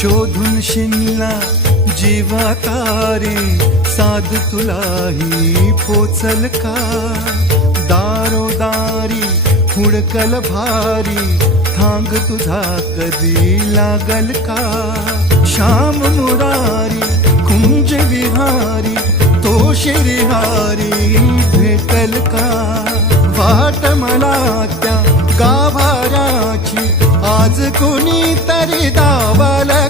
शोधून शिनला जीवा तारे साध तुलाही पोचल का? दारोदारी हुडकल भारी. थांग तुझा कधी लागल का? श्याम मुरारी कुंज विहारी. तो शिरिहारी भेटल का? वाट मला त्या गाभाराची आज कोणी तरी दावाला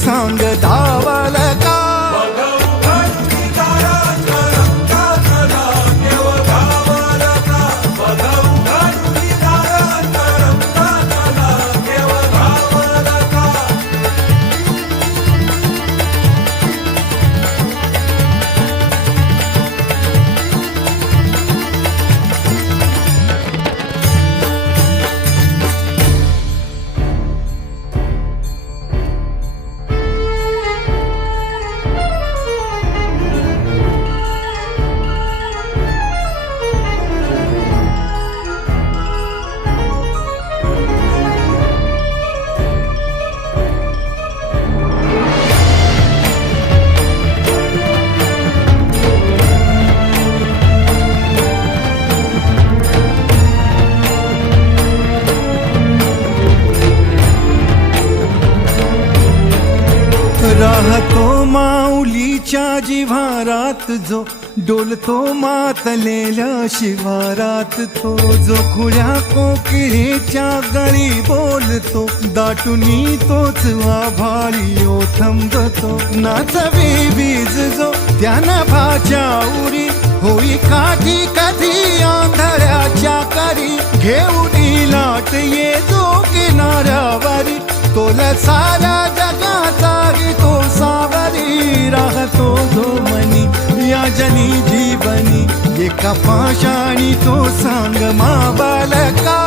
सांगता माऊलीच्या जिव्हारात जो डोलतो मातलेल्या शिवारात तो जो खुळ्या कोकिळेच्या गळी बोलतो दाटुनी तोच आभाळी ओ थांबतो. नाचवे बीज जो त्यानं भाच्या उरी होई काठी कधी आंधळ्याच्या करी घेऊन लाट ये जो किनाऱ्यावरी तोला सारा जगा एका पाशाणी तो सांग मा बालका